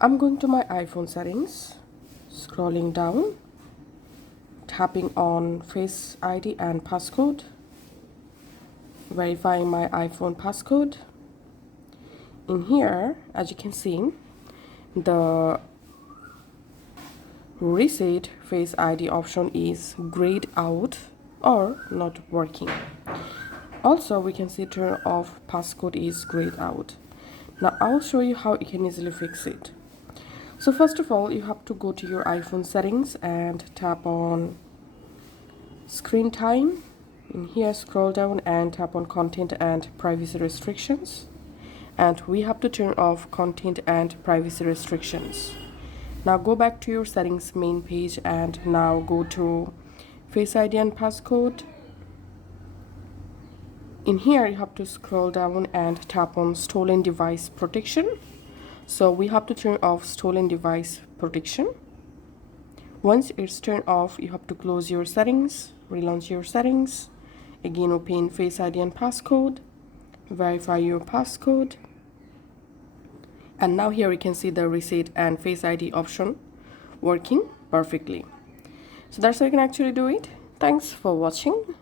I'm going to my iPhone settings, scrolling down, tapping on Face ID and passcode, verifying my iPhone passcode. In here, as you can see, the reset Face ID option is grayed out or not working. Also, we can see turn off passcode is grayed out. Now I'll show you how you can easily fix it. So first of all, you have to go to your iPhone settings and tap on screen time. In here, scroll down and tap on content and privacy restrictions. And we have to turn off content and privacy restrictions. Now go back to your settings main page and now go to Face ID and passcode. In here, you have to scroll down and tap on stolen device protection. So we have to turn off stolen device protection. Once it's turned off, you have to close your settings, relaunch your settings. Again, open Face ID and passcode, verify your passcode. And now here you can see the reset and Face ID option working perfectly. So that's how you can actually do it. Thanks for watching.